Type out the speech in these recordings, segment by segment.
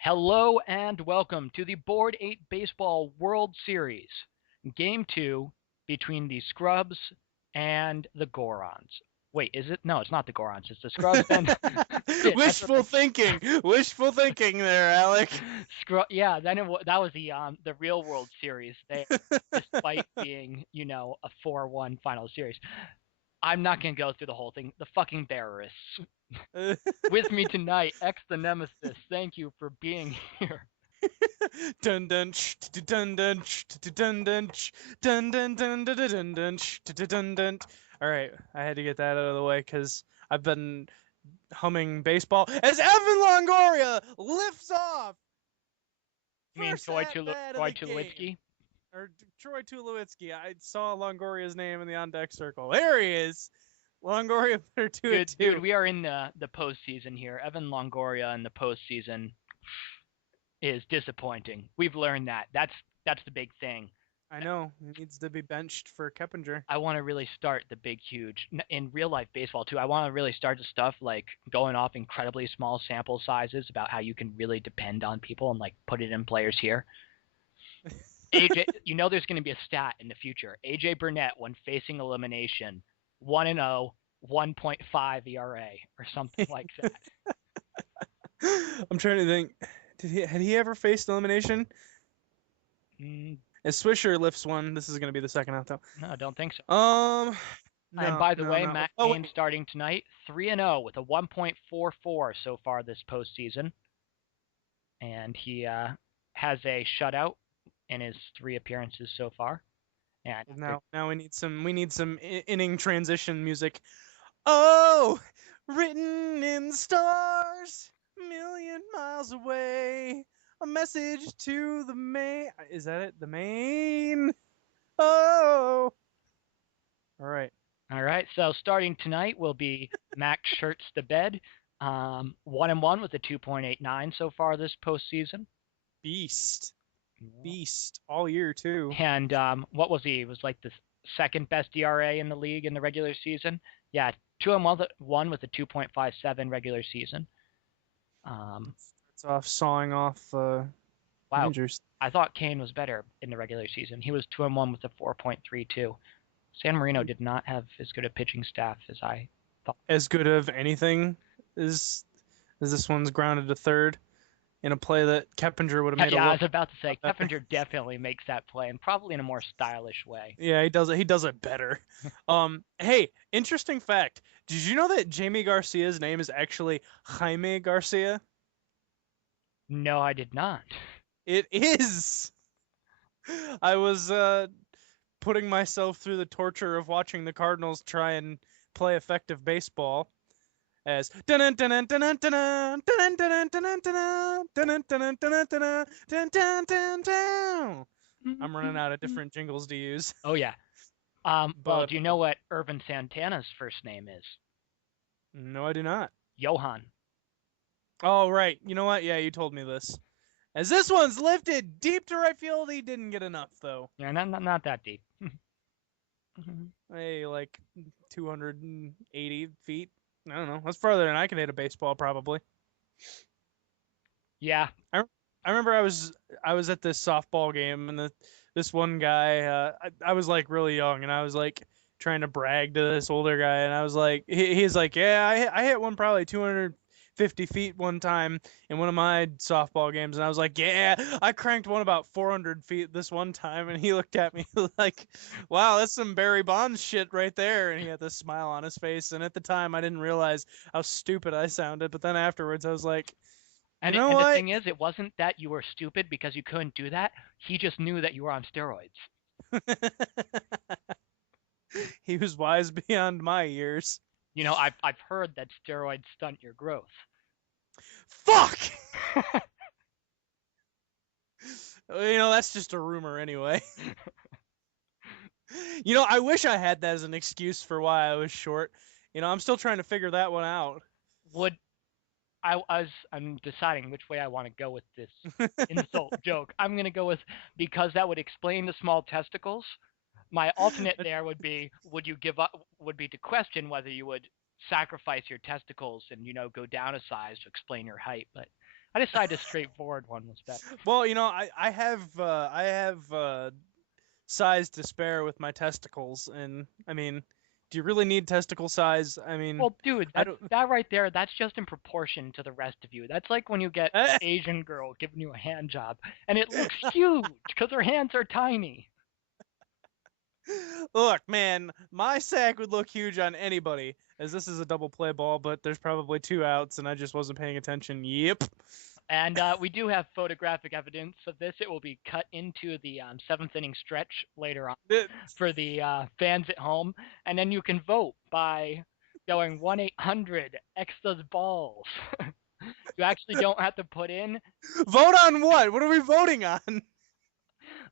Hello and welcome to the Board 8 Baseball World Series, Game 2 between the Scrubs and the Gorons. Wait, is it? No, it's not the Gorons. It's the Scrubs and shit. Wishful thinking. Wishful thinking there, Alec. Yeah, then that was the real World Series there, despite being a 4-1 final series. I'm not gonna go through the whole thing. The fucking Bearorists. With me tonight, X the Nemesis. Thank you for being here. Dun dun dun dun dun dun dun dun dun dun dun dun. All right, I had to get that out of the way because I've been humming baseball as Evan Longoria lifts off. You mean First at bat of Troy the game. Tulowitzki? Or Troy Tulowitzki. I saw Longoria's name in the on deck circle. There he is. Longoria put her to it Dude, too. we are in the postseason here. Evan Longoria in the postseason is disappointing. We've learned that. That's the big thing. I know he needs to be benched for Keppinger. I want to really start the big, huge in real life baseball too. I want to really start the stuff like going off incredibly small sample sizes about how you can really depend on people and like put it in players here. AJ, there's going to be a stat in the future. AJ Burnett, when facing elimination, 1-0, 1.5 ERA or something like that. I'm trying to think. Had he ever faced elimination? As Swisher lifts one, this is going to be the second out though. No, I don't think so. No, and by the way, no. Matt Cain starting tonight, 3-0 with a 1.44 so far this postseason, and he has a shutout in his 3 appearances so far. And now we need some inning transition music. Oh, written in the stars, million miles away. A message to the main. Is that it? The main. Oh. All right. So starting tonight will be Max Schertz the bed, 1-1 with a 2.89 so far this postseason. Beast all year too. And what was he? It was like the second best ERA in the league in the regular season. Yeah, 2-1 with a 2.57 regular season. Starts off sawing off Rangers. I thought Kane was better in the regular season. He was 2-1 with a 4.32. San Marino did not have as good a pitching staff as I thought. As good of anything as this one's grounded to third in a play that Keppinger would have made. Yeah, I was about to say Keppinger definitely makes that play, and probably in a more stylish way. Yeah, he does it. He does it better. Hey, interesting fact. Did you know that Jamie Garcia's name is actually Jaime Garcia? No, I did not. It is. I was putting myself through the torture of watching the Cardinals try and play effective baseball as I'm running out of different jingles to use. Oh yeah. Well, do you know what Irvin Santana's first name is? No, I do not. Johan. Oh, right. You know what? Yeah, you told me this. As this one's lifted deep to right field, he didn't get enough, though. Yeah, not that deep. Hey, like 280 feet. I don't know. That's farther than I can hit a baseball, probably. Yeah. I remember I was at this softball game, and this one guy, I was like really young, and I was like trying to brag to this older guy, and I was like, he's like, yeah, I hit one probably 250 feet one time in one of my softball games, and I was like, yeah, I cranked one about 400 feet this one time, and he looked at me like, wow, that's some Barry Bonds shit right there, and he had this smile on his face, and at the time I didn't realize how stupid I sounded, but then afterwards I was like, and the thing is, it wasn't that you were stupid because you couldn't do that. He just knew that you were on steroids. He was wise beyond my years. I've heard that steroids stunt your growth. Fuck! That's just a rumor anyway. I wish I had that as an excuse for why I was short. I'm still trying to figure that one out. I'm deciding which way I want to go with this insult joke. I'm going to go with, because that would explain the small testicles. My alternate there would be to question whether you would sacrifice your testicles and, go down a size to explain your height. But I decided a straightforward one was better. Well, I have size to spare with my testicles, and I mean, do you really need testicle size? I mean, Well, dude, I don't. that right there, that's just in proportion to the rest of you. That's like when you get an Asian girl giving you a hand job, and it looks huge because her hands are tiny. Look, man, my sack would look huge on anybody, as this is a double play ball, but there's probably 2 outs, and I just wasn't paying attention. Yep. And we do have photographic evidence of this. It will be cut into the seventh inning stretch later on for the fans at home. And then you can vote by going 1-800-Extra's balls. You actually don't have to put in Vote on what? What are we voting on?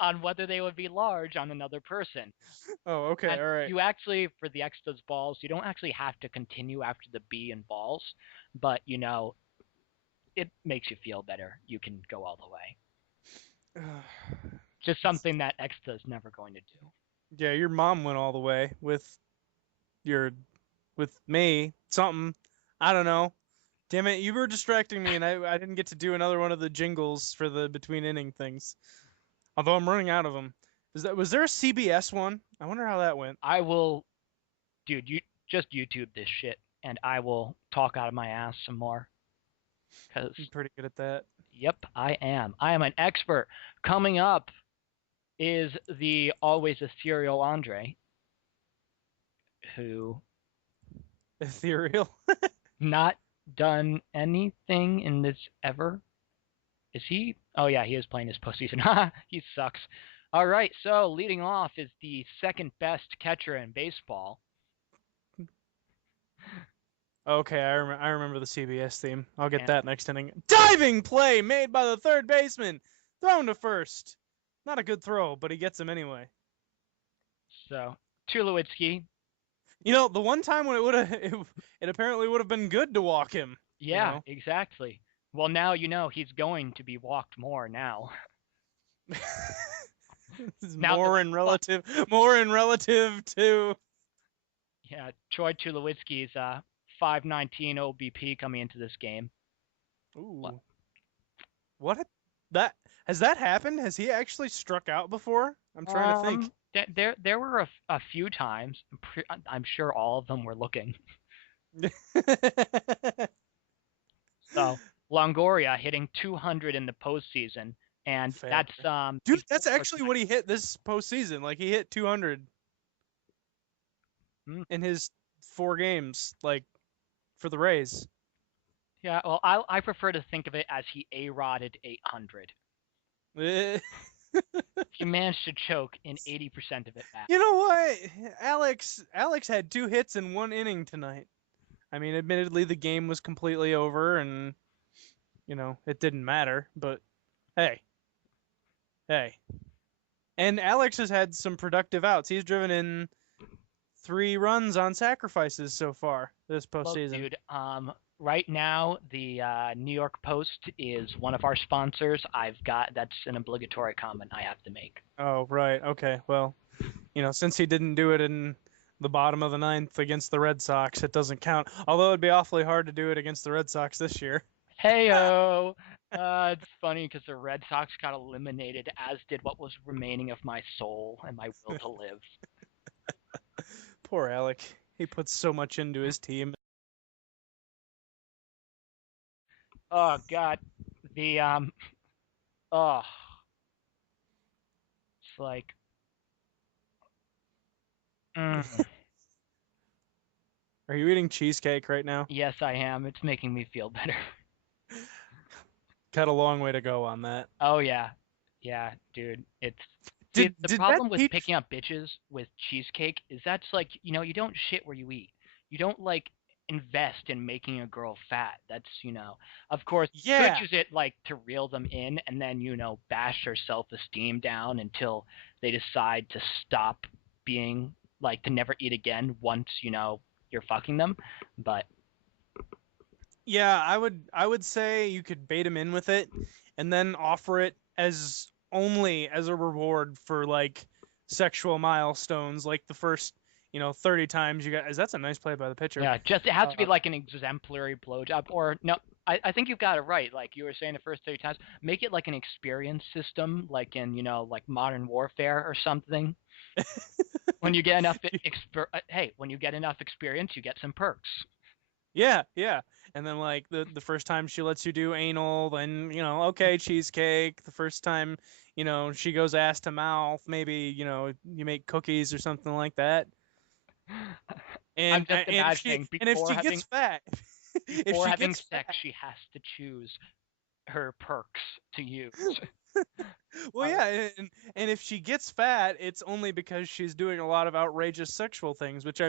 on whether they would be large on another person. Oh, okay, And all right. you actually, for the Extra's balls, you don't actually have to continue after the B and balls, but it makes you feel better. You can go all the way. Just something that Extra is never going to do. Yeah, your mom went all the way with me. Something. I don't know. Damn it, you were distracting me, and I didn't get to do another one of the jingles for the between inning things. Although I'm running out of them. Was there a CBS one? I wonder how that went. I will, dude. You just YouTube this shit, and I will talk out of my ass some more. Cause I'm pretty good at that. Yep, I am. I am an expert. Coming up is the always ethereal Andre, who Ethereal. not done anything in this ever. Is he? Oh yeah, he is playing his postseason. He sucks. All right, so leading off is the second best catcher in baseball. Okay, I remember the CBS theme. I'll get that next inning. Diving play made by the third baseman. Thrown to first. Not a good throw, but he gets him anyway. So, Tulowitzki. The one time when it apparently would have been good to walk him. Yeah, exactly. Well, now he's going to be walked more now. more in relative to. Yeah, Troy Tulowitzki's 519 OBP coming into this game. Ooh. What? Has that happened? Has he actually struck out before? I'm trying to think. There were a few times. I'm sure all of them were looking. So Longoria hitting 200 in the postseason, and that's dude. That's actually what he hit this postseason. Like he hit 200 in his 4 games, like for the Rays. Yeah, well, I prefer to think of it as he A-rodded 800. He managed to choke in 80% of it back. You know what? Alex had 2 hits in 1 inning tonight. I mean, admittedly, the game was completely over, and it didn't matter. But hey. And Alex has had some productive outs. He's driven in 3 runs on sacrifices so far this postseason. Look, dude, right now the New York Post is one of our sponsors. That's an obligatory comment I have to make. Oh, right. Okay. Well, since he didn't do it in the bottom of the 9th against the Red Sox, it doesn't count. Although it'd be awfully hard to do it against the Red Sox this year. Hey-o! It's funny because the Red Sox got eliminated, as did what was remaining of my soul and my will to live. Poor Alec. He puts so much into his team. Oh, God. It's like... Are you eating cheesecake right now? Yes, I am. It's making me feel better. Got a long way to go on that. Oh, yeah. Yeah, dude. The problem with picking up bitches with cheesecake is that's like, you don't shit where you eat. You don't, invest in making a girl fat. That's, of course, you could use it, to reel them in and then, bash their self-esteem down until they decide to stop being, to never eat again once, you're fucking them. But yeah, I would say you could bait them in with it and then offer it as only as a reward for sexual milestones, like the first 30 times you got. That's a nice play by the pitcher. Yeah, it has to be like an exemplary blowjob, or no, I think you've got it right. Like you were saying the first 30 times, make it like an experience system, like in, like Modern Warfare or something. When you get enough hey, when you get enough experience, you get some perks. Yeah, yeah. And then like the first time she lets you do anal, then okay, cheesecake. The first time, she goes ass to mouth, maybe, you make cookies or something like that. I'm And just and if she imagining and if she gets fat, if before she having gets sex, fat, she has to choose her perks to use. well, yeah, and if she gets fat, it's only because she's doing a lot of outrageous sexual things, which